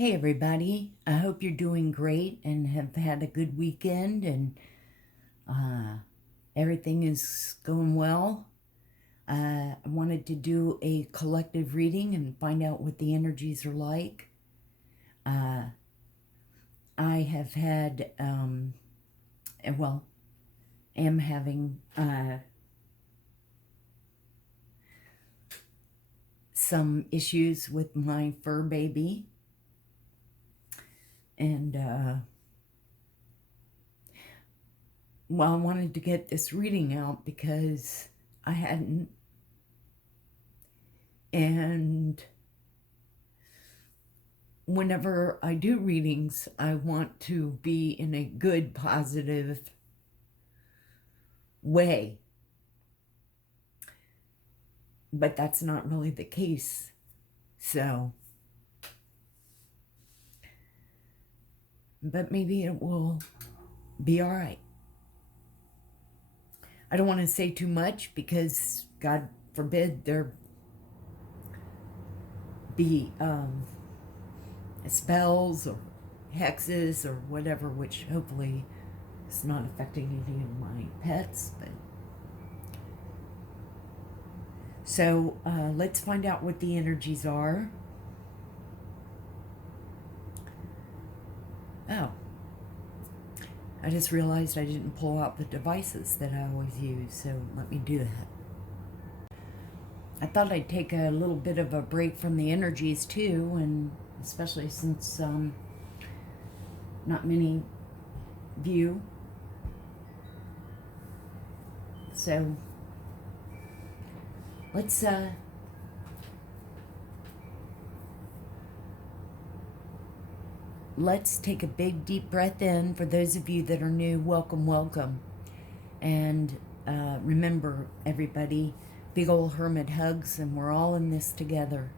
Hey everybody, I hope you're doing great and have had a good weekend and everything is going well. I wanted to do a collective reading and find out what the energies are like. I have had, am having some issues with my fur baby. And, I wanted to get this reading out because I hadn't. And whenever I do readings, I want to be in a good, positive way. But that's not really the case. So, but maybe it will be all right. I don't want to say too much because, God forbid, there be spells or hexes or whatever, which hopefully is not affecting any of my pets. But so let's find out what the energies are. Oh, I just realized I didn't pull out the devices that I always use, so let me do that. I thought I'd take a little bit of a break from the energies too, and especially since not many view. So let's take a big deep breath in. For those of you that are new, welcome, welcome. And remember, everybody, big old hermit hugs, and we're all in this together.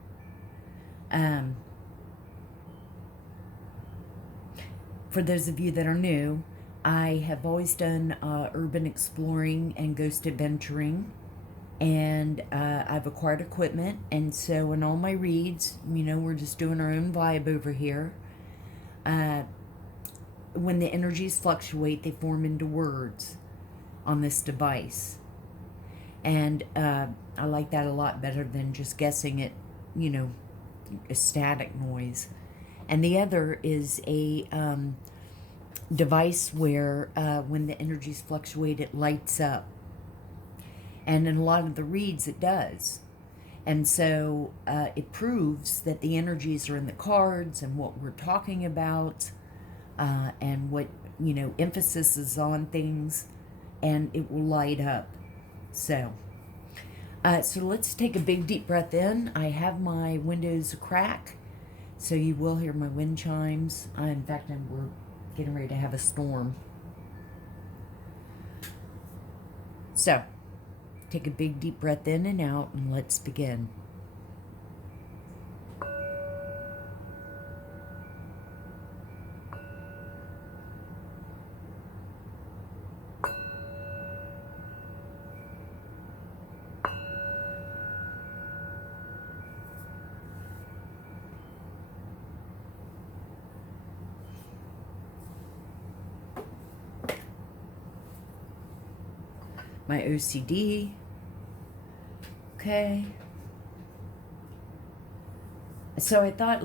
For those of you that are new, I have always done urban exploring and ghost adventuring, and I've acquired equipment, and so in all my reads, we're just doing our own vibe over here. When the energies fluctuate, they form into words on this device. And I like that a lot better than just guessing it, a static noise. And the other is a device where when the energies fluctuate, it lights up. And in a lot of the reads, it does. And so it proves that the energies are in the cards and what we're talking about and what, emphasis is on things, and it will light up. So let's take a big deep breath in. I have my windows a crack, so you will hear my wind chimes. In fact, we're getting ready to have a storm. So take a big deep breath in and out, and let's begin. My OCD. Okay. So I thought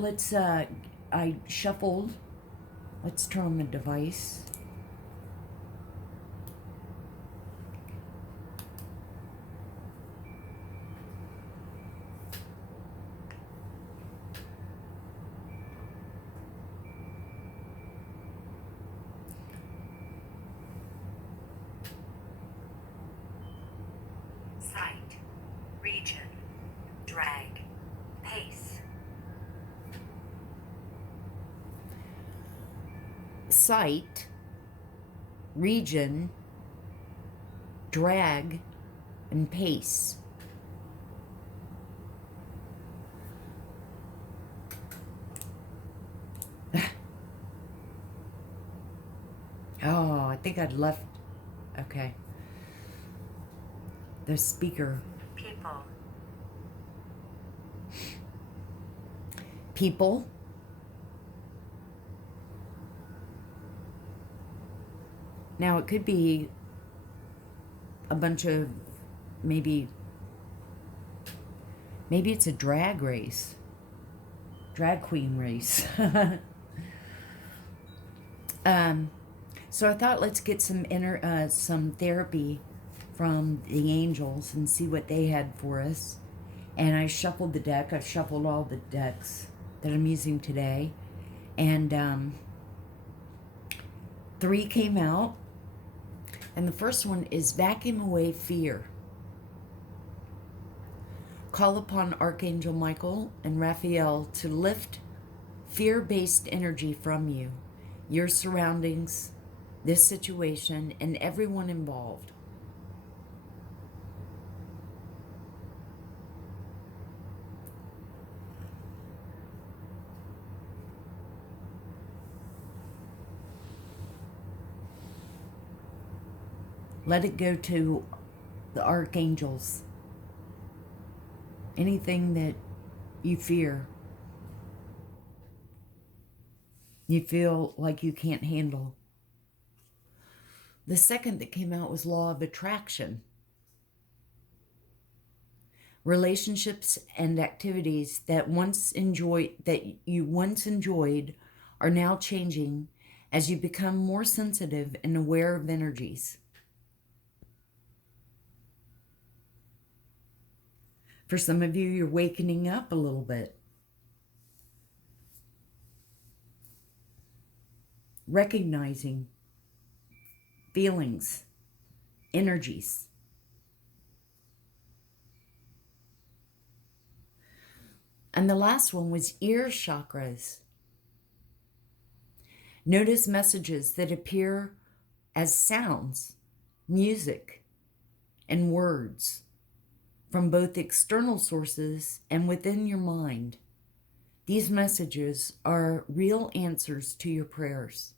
I shuffled. Let's turn on the device. Sight, region, drag, pace. Sight, region, drag, and pace. Oh, I think I'd left. Okay. The speaker. People. People. Now, it could be a bunch of, maybe it's a drag race, drag queen race. So I thought, let's get some therapy from the angels and see what they had for us. And I shuffled the deck. I've shuffled all the decks that I'm using today. And 3 came out. And the first one is vacuum away fear. Call upon Archangel Michael and Raphael to lift fear-based energy from you, your surroundings, this situation, and everyone involved. Let it go to the archangels. Anything that you fear, you feel like you can't handle. The second that came out was Law of Attraction. Relationships and activities that you once enjoyed are now changing as you become more sensitive and aware of energies. For some of you, you're wakening up a little bit. Recognizing feelings, energies. And the last one was ear chakras. Notice messages that appear as sounds, music, and words from both external sources and within your mind. These messages are real answers to your prayers.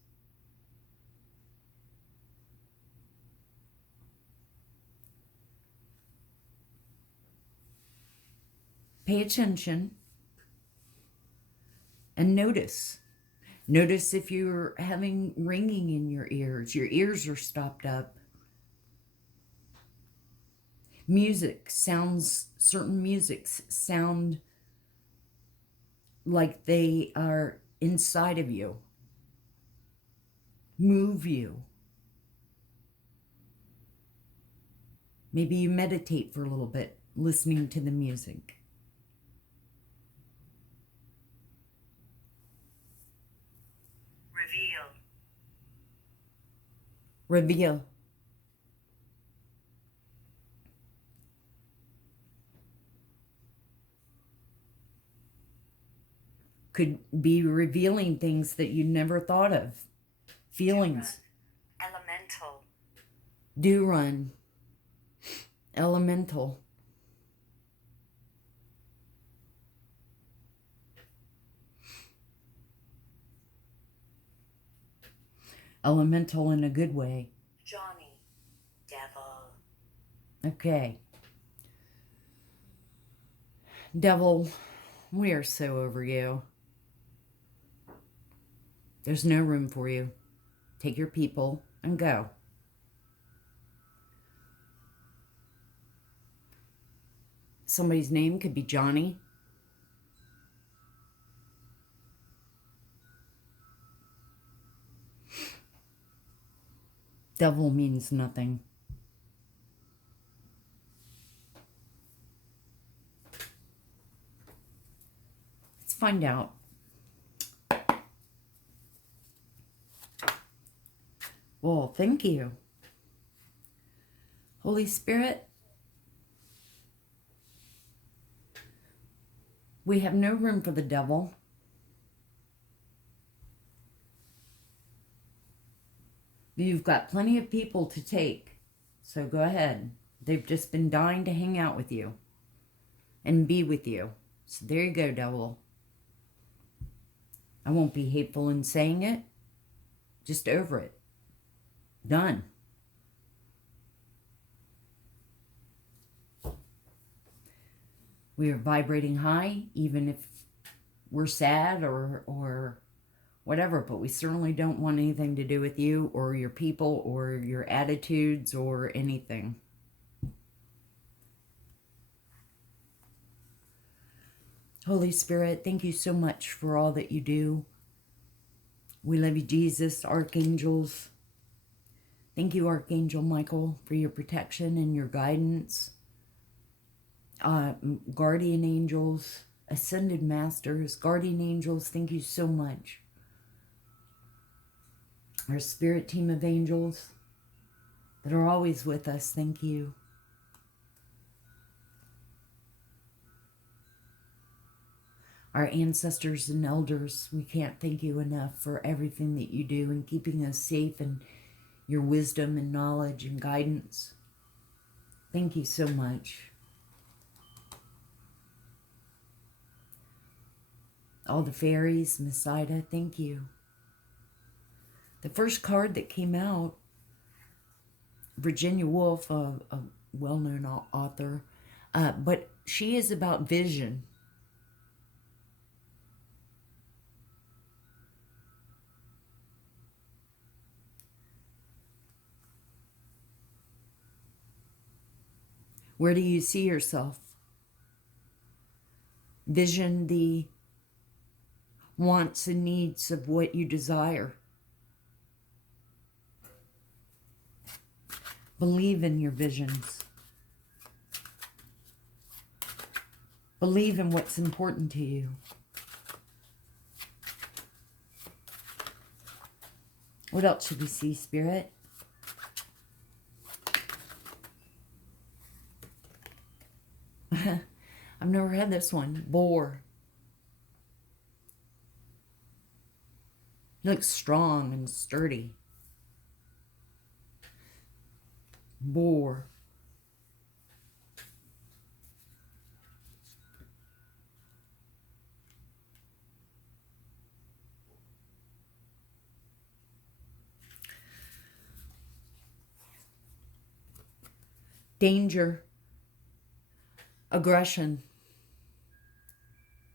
Pay attention and notice. Notice if you're having ringing in your ears are stopped up. Certain musics sound like they are inside of you, move you. Maybe you meditate for a little bit, listening to the music. Reveal. Could be revealing things that you never thought of. Feelings. Elemental. Do run. Elemental. Elemental in a good way. Johnny. Devil. Okay. Devil, we are so over you. There's no room for you. Take your people and go. Somebody's name could be Johnny. Devil means nothing. Let's find out. Well, thank you. Holy Spirit, we have no room for the devil. You've got plenty of people to take, so go ahead. They've just been dying to hang out with you and be with you. So there you go, devil. I won't be hateful in saying it. Just over it. Done. We are vibrating high, even if we're sad or whatever, but we certainly don't want anything to do with you or your people or your attitudes or anything. Holy Spirit, thank you so much for all that you do. We love you, Jesus, archangels. Thank you, Archangel Michael, for your protection and your guidance. Guardian angels, ascended masters, guardian angels, thank you so much. Our spirit team of angels that are always with us, thank you. Our ancestors and elders, we can't thank you enough for everything that you do and keeping us safe and your wisdom and knowledge and guidance. Thank you so much. All the fairies, Miss Ida, thank you. The first card that came out, Virginia Woolf, a well-known author, but she is about vision. Where do you see yourself? Vision the wants and needs of what you desire. Believe in your visions. Believe in what's important to you. What else should we see, Spirit? I've never had this one. Boar. He looks strong and sturdy. Boar. Danger. Aggression.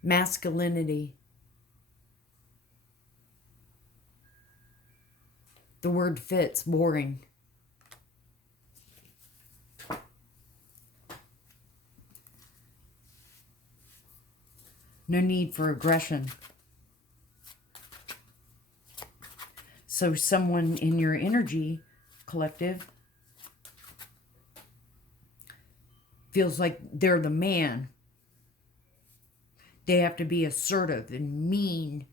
Masculinity. The word fits, boring. No need for aggression. So someone in your energy collective feels like they're the man. They have to be assertive and mean.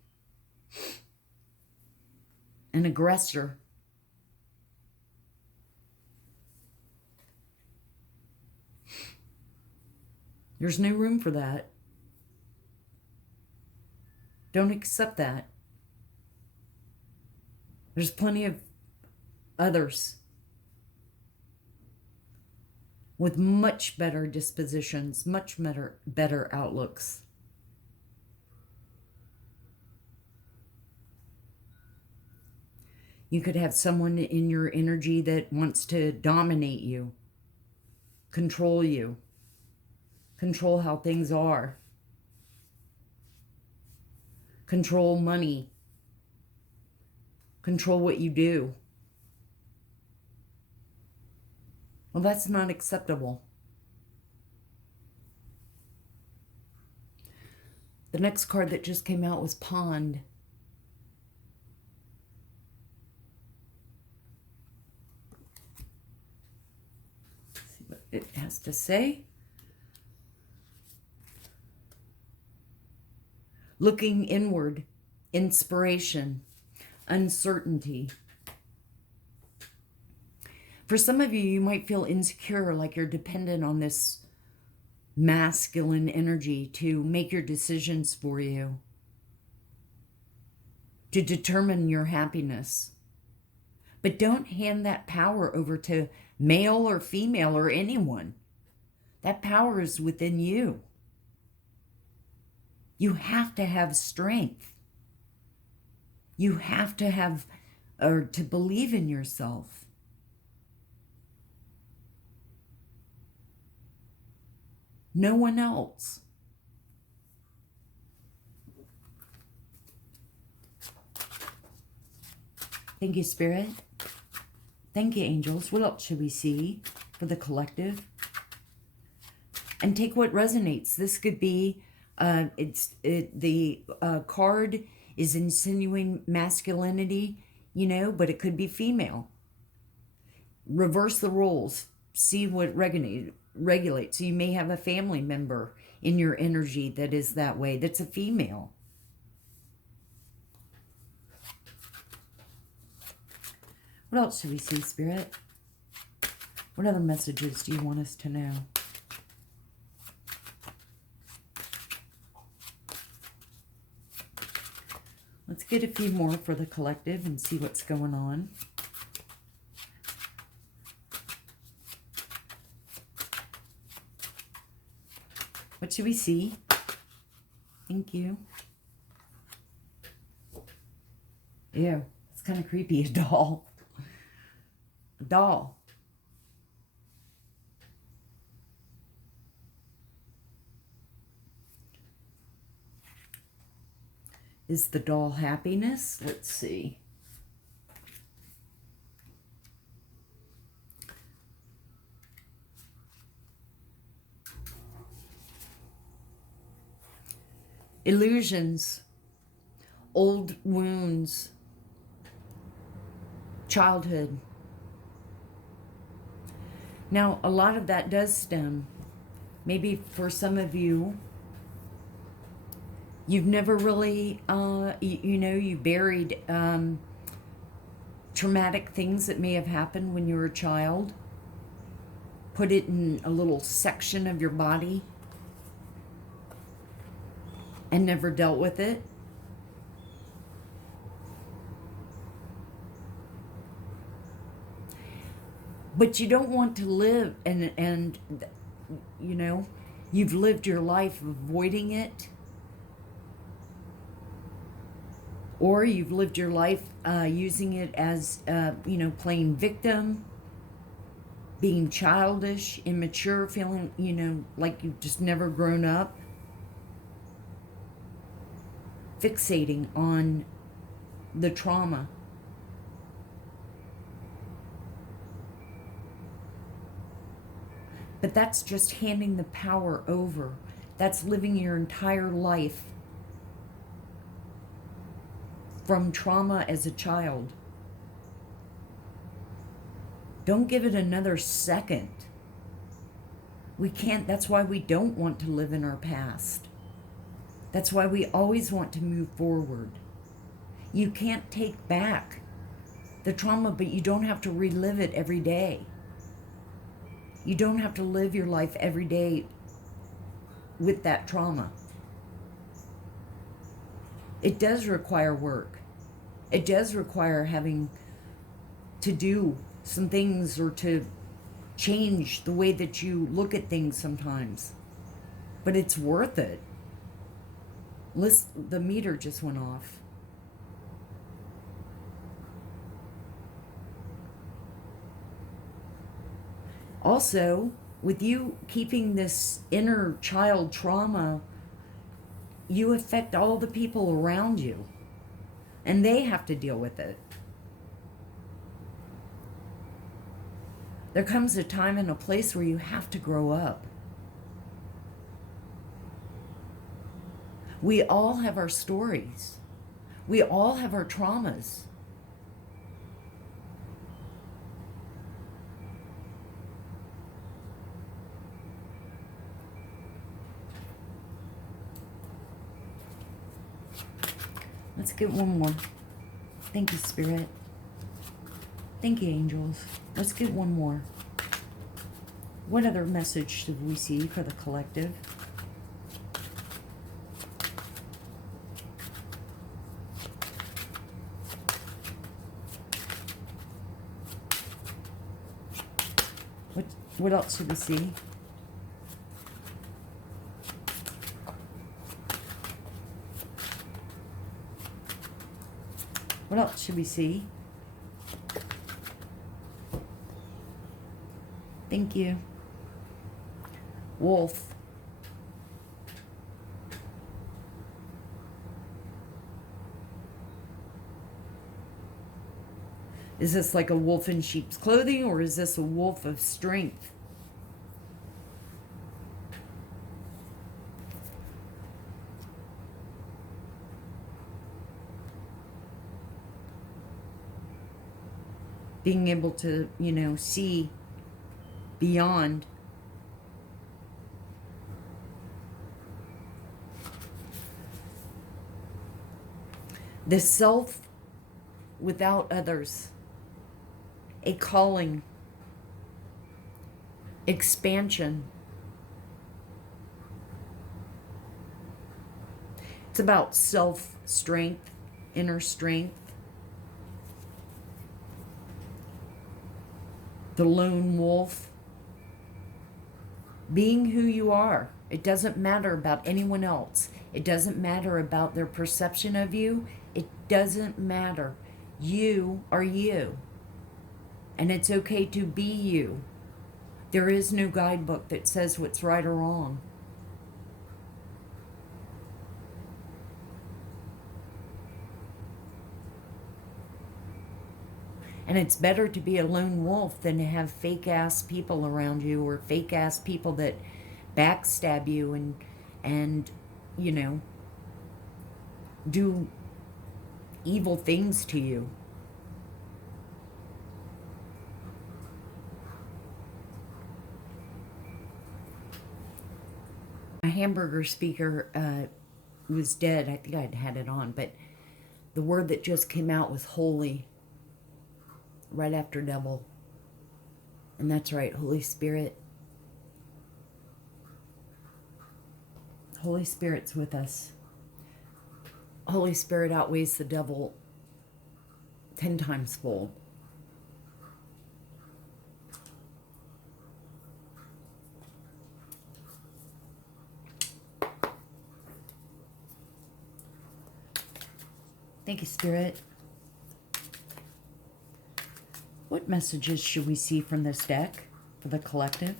An aggressor. There's no room for that. Don't accept that. There's plenty of others with much better dispositions, much better outlooks. You could have someone in your energy that wants to dominate you, control you, control how things are, control money, control what you do. Well, that's not acceptable. The next card that just came out was Pond. Let's see what it has to say. Looking inward, inspiration, uncertainty. For some of you, you might feel insecure, like you're dependent on this masculine energy to make your decisions for you, to determine your happiness. But don't hand that power over to male or female or anyone. That power is within you. You have to have strength. You have to have, or to believe in yourself. No one else. Thank you, Spirit. Thank you, angels. What else should we see for the collective? And take what resonates. This could be, the card is insinuating masculinity, you know, but it could be female. Reverse the roles. See what regulates. So you may have a family member in your energy that is that way, that's a female. What else should we see, Spirit? What other messages do you want us to know? Let's get a few more for the collective and see what's going on. What should we see? Thank you. Ew, it's kind of creepy, a doll. A doll. Is the doll happiness? Let's see. Illusions, old wounds, childhood. Now, a lot of that does stem, maybe for some of you, you've never really, you buried traumatic things that may have happened when you were a child, put it in a little section of your body, and never dealt with it. But you don't want to live and you know, you've lived your life avoiding it. Or you've lived your life using it as, playing victim, being childish, immature, feeling, like you've just never grown up. Fixating on the trauma. But that's just handing the power over. That's living your entire life from trauma as a child. Don't give it another second. We can't, that's why we don't want to live in our past. That's why we always want to move forward. You can't take back the trauma, but you don't have to relive it every day. You don't have to live your life every day with that trauma. It does require work. It does require having to do some things or to change the way that you look at things sometimes. But it's worth it. The meter just went off. Also, with you keeping this inner child trauma, you affect all the people around you, and they have to deal with it. There comes a time and a place where you have to grow up. We all have our stories. We all have our traumas. Let's get one more. Thank you, Spirit. Thank you, angels. Let's get one more. What other message should we see for the collective? What else should we see? What else should we see? Thank you. Wolf. Is this like a wolf in sheep's clothing, or is this a wolf of strength? Being able to, see beyond. The self without others. A calling. Expansion. It's about self-strength, inner strength. The lone wolf. Being who you are. It doesn't matter about anyone else. It doesn't matter about their perception of you. It doesn't matter. You are you. And it's okay to be you. There is no guidebook that says what's right or wrong. And it's better to be a lone wolf than to have fake-ass people around you, or fake-ass people that backstab you and do evil things to you. My hamburger speaker was dead. I think I'd had it on, but the word that just came out was holy, right after devil. And that's right, Holy Spirit. Holy Spirit's with us. Holy Spirit outweighs the devil 10 times fold. Thank you, Spirit. What messages should we see from this deck for the collective?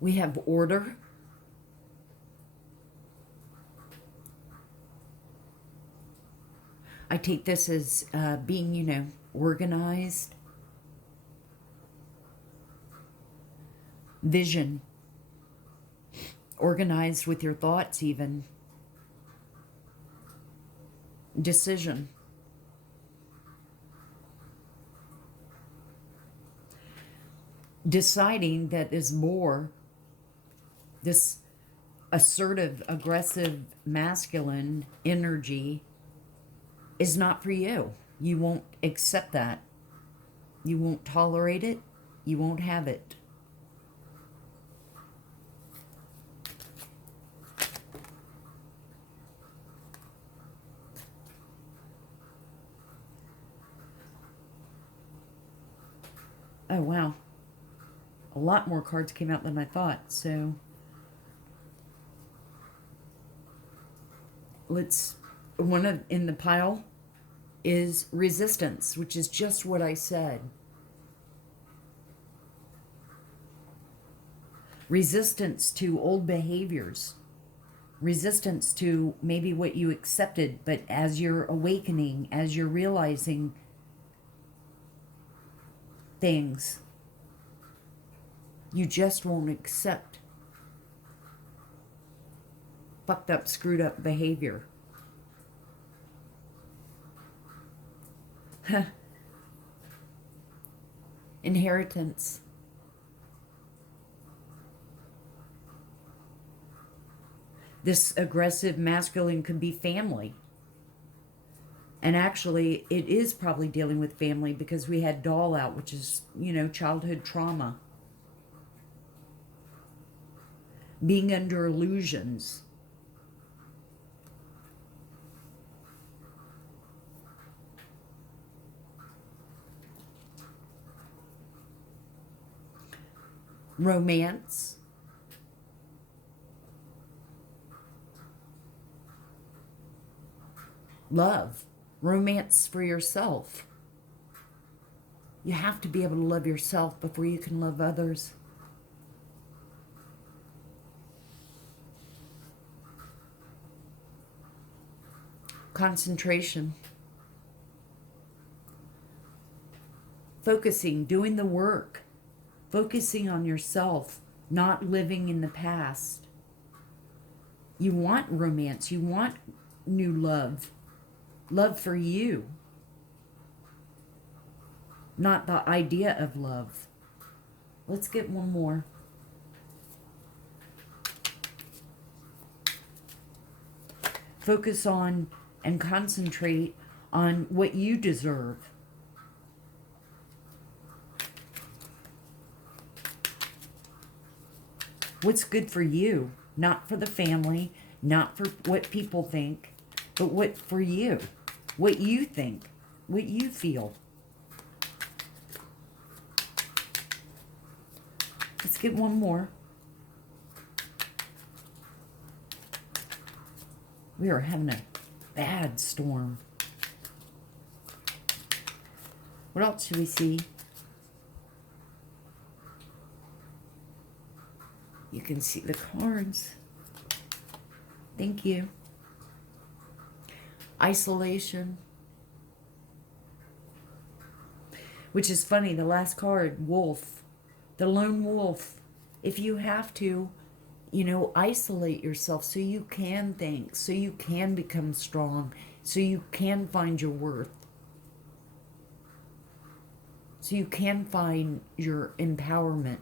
We have order. I take this as being, organized. Vision. Organized with your thoughts even. Decision. Deciding that this boar, this assertive, aggressive, masculine energy is not for you. You won't accept that. You won't tolerate it. You won't have it. Oh, wow. A lot more cards came out than I thought, so one in the pile is resistance, which is just what I said. Resistance to old behaviors. Resistance to maybe what you accepted, but as you're awakening, as you're realizing things, you just won't accept fucked up, screwed up behavior. Inheritance. This aggressive masculine could be family. And actually, it is probably dealing with family because we had doll out, which is, childhood trauma. Being under illusions. Romance. Love. Romance for yourself. You have to be able to love yourself before you can love others. Concentration. Focusing, doing the work. Focusing on yourself, not living in the past. You want romance. You want new love. Love for you. Not the idea of love. Let's get one more. Focus on and concentrate on what you deserve. What's good for you, not for the family, not for what people think, but what for you, what you think, what you feel. Let's get one more. We are having a bad storm. What else should we see? You can see the cards. Thank you. Isolation. Which is funny, the last card, wolf. The lone wolf. If you have to, isolate yourself so you can think, so you can become strong, so you can find your worth, so you can find your empowerment.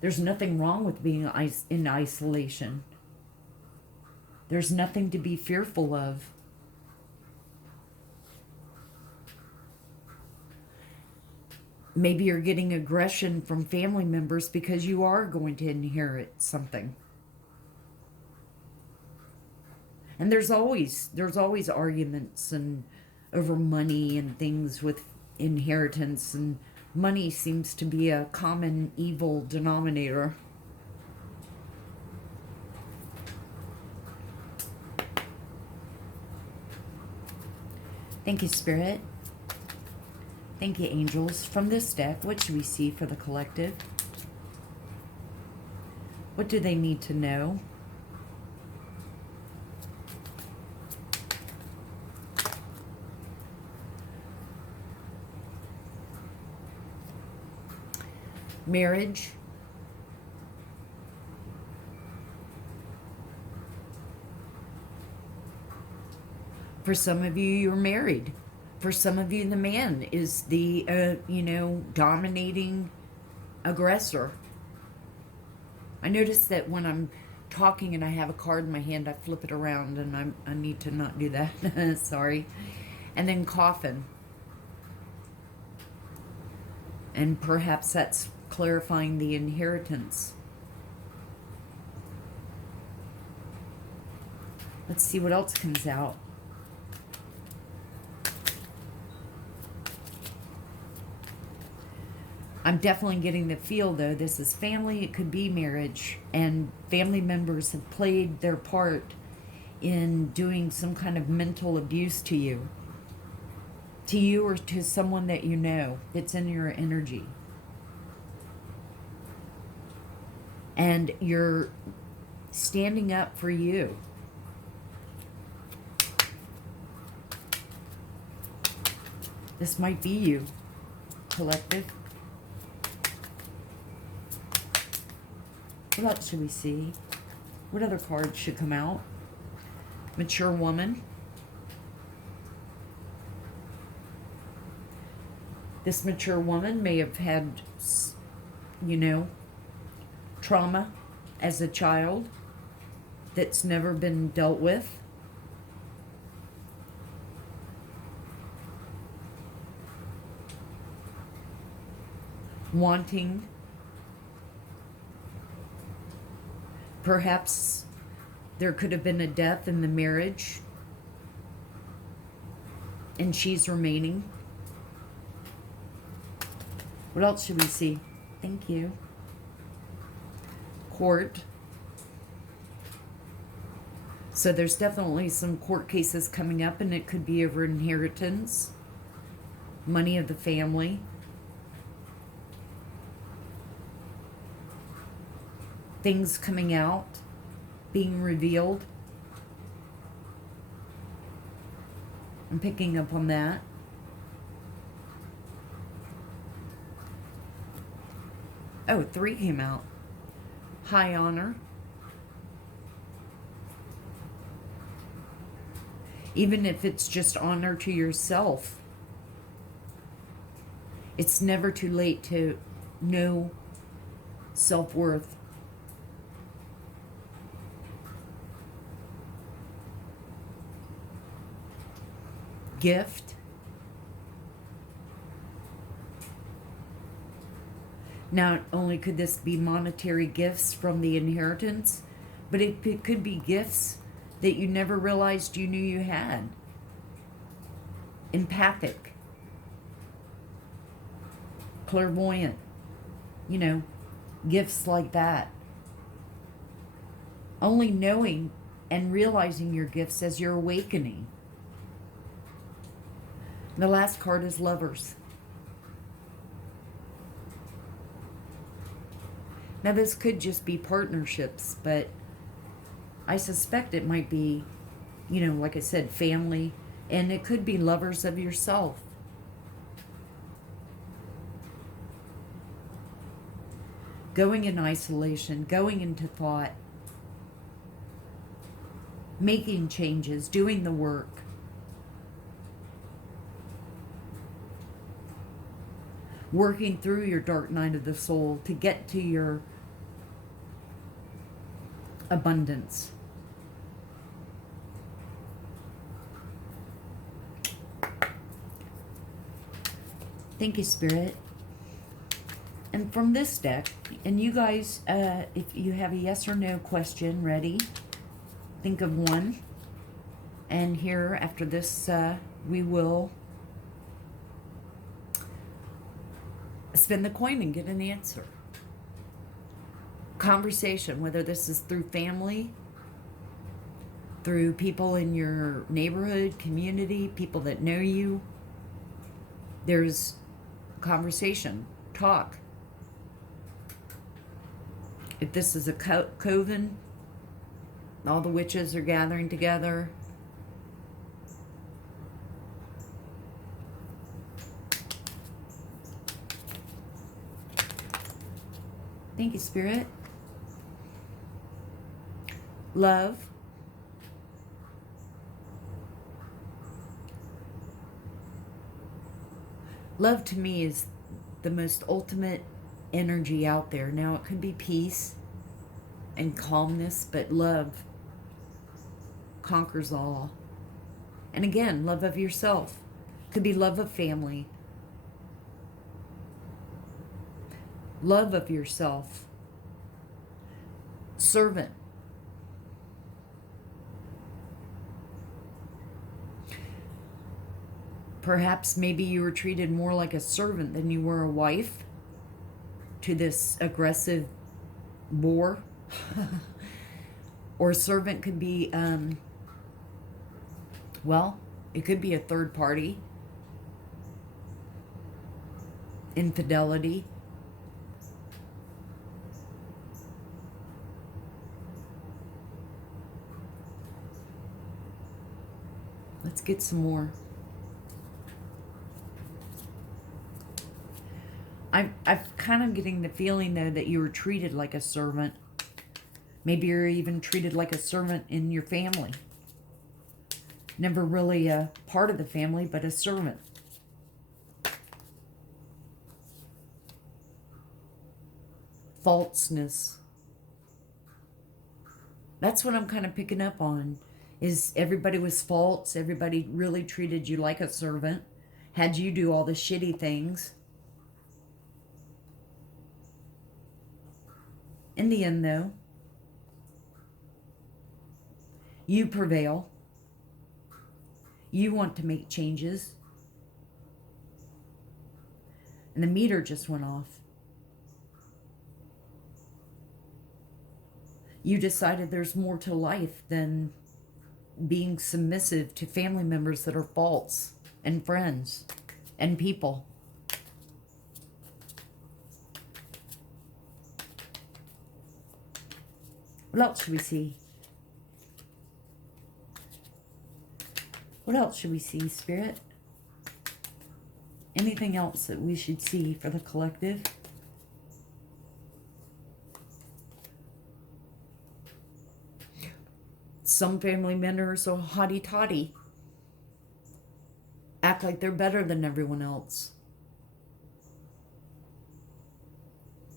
There's nothing wrong with being in isolation. There's nothing to be fearful of. Maybe you're getting aggression from family members because you are going to inherit something. And there's always arguments and over money and things with inheritance, and money seems to be a common evil denominator. Thank you, Spirit. Thank you, angels. From this deck, what should we see for the collective? What do they need to know? Marriage. For some of you, you're married. For some of you, the man is the, dominating aggressor. I notice that when I'm talking and I have a card in my hand, I flip it around, and I need to not do that. Sorry. And then coffin. And perhaps that's clarifying the inheritance. Let's see what else comes out. I'm definitely getting the feel, though, this is family, it could be marriage, and family members have played their part in doing some kind of mental abuse to you or to someone that you know that's in your energy. And you're standing up for you. This might be you, collective. What else should we see? What other cards should come out? Mature woman. This mature woman may have had, trauma as a child that's never been dealt with. Wanting. Perhaps there could have been a death in the marriage, and she's remaining. What else should we see? Thank you. Court. So there's definitely some court cases coming up, and it could be over inheritance, money of the family. things coming out, being revealed. I'm picking up on that. Oh, 3 came out. High honor. Even if it's just honor to yourself. It's never too late to know self-worth. Gift. Not only could this be monetary gifts from the inheritance, but it could be gifts that you never realized you knew you had. Empathic. Clairvoyant. You know, gifts like that. Only knowing and realizing your gifts as you're awakening. The last card is Lovers. Now this could just be partnerships, but I suspect it might be, you know, like I said, family, and it could be lovers of yourself. Going in isolation, going into thought, making changes, doing the work. Working through your dark night of the soul to get to your abundance. Thank you, Spirit. And from this deck, and you guys, if you have a yes or no question ready, think of one. And here, after this, we will spin the coin and get an answer. Conversation, whether this is through family, through people in your neighborhood, community, people that know you. There's conversation, talk. If this is a coven, all the witches are gathering together. Thank you, Spirit. Love. Love to me is the most ultimate energy out there. Now it could be peace and calmness, but love conquers all. And again, love of yourself. Could be love of family. Love of yourself. Servant. Perhaps maybe you were treated more like a servant than you were a wife to this aggressive boar. Or a servant could be, well, it could be a third party. Infidelity. Let's get some more. I'm kind of getting the feeling, though, that you were treated like a servant. Maybe you're even treated like a servant in your family. Never really a part of the family, but a servant. Falseness. That's what I'm kind of picking up on. Is everybody was false. Everybody really treated you like a servant. Had you do all the shitty things. In the end, though, you prevail. You want to make changes. And the meter just went off. You decided there's more to life than being submissive to family members that are false, and friends, and people. What else should we see? What else should we see, Spirit? Anything else that we should see for the collective? Some family members are haughty-taughty. Act like they're better than everyone else.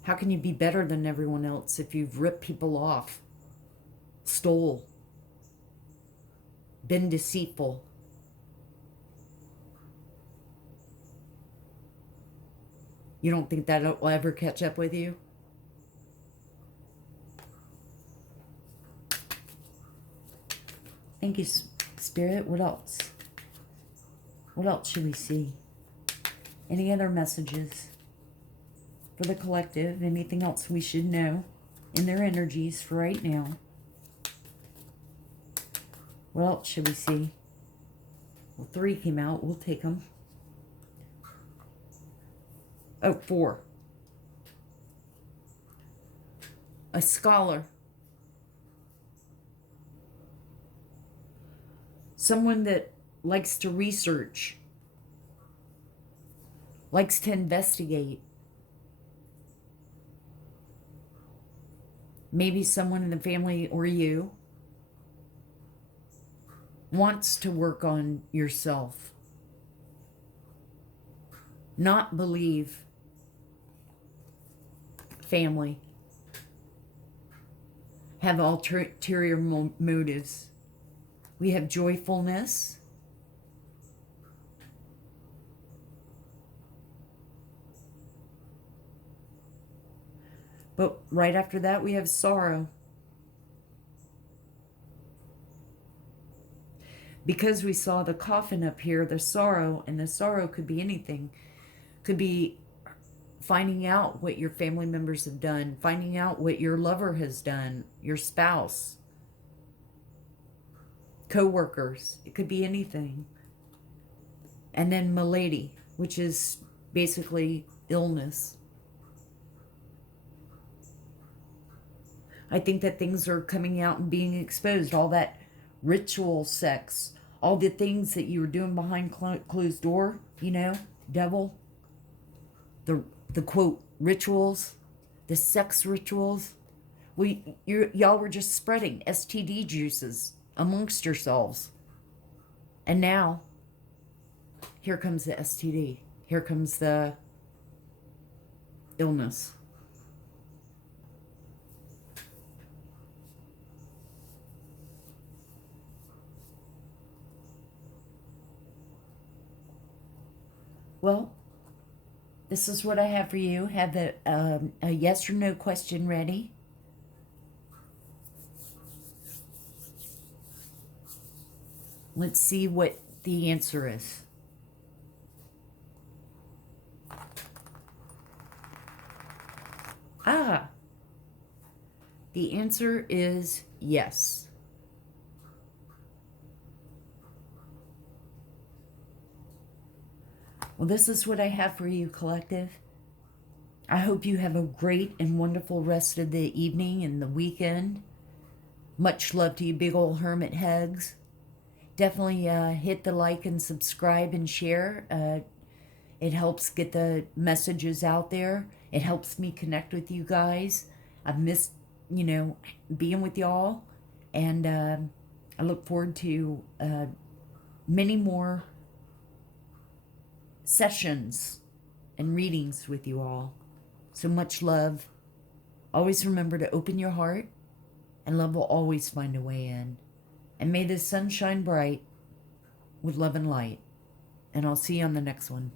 How can you be better than everyone else if you've ripped people off, stole, been deceitful? You don't think that will ever catch up with you? Thank you, Spirit. What else? What else should we see? Any other messages for the collective? Anything else we should know in their energies for right now? What else should we see? Well, 3 came out. We'll take them. Oh, 4. A scholar. Someone that likes to research, likes to investigate. Maybe someone in the family or you wants to work on yourself. Not believe family. Have ulterior motives. We have joyfulness. But right after that, we have sorrow. Because we saw the coffin up here, the sorrow, and the sorrow could be anything. Could be finding out what your family members have done, finding out what your lover has done, your spouse, co-workers. It could be anything. And then malady, which is basically illness. I think that things are coming out and being exposed. All that ritual sex, all the things that you were doing behind closed door, you know, devil. The quote, rituals, the sex rituals. Y'all were just spreading STD juices amongst yourselves. And now, here comes the STD. Here comes the illness. Well, this is what I have for you. Have a yes or no question ready. Let's see what the answer is. The answer is yes. Well, this is what I have for you, collective. I hope you have a great and wonderful rest of the evening and the weekend. Much love to you, big old hermit hugs. Definitely hit the like and subscribe and share. It helps get the messages out there. It helps me connect with you guys. I've missed, being with y'all. And I look forward to many more sessions and readings with you all. So much love. Always remember to open your heart, and love will always find a way in. And may the sun shine bright with love and light. And I'll see you on the next one.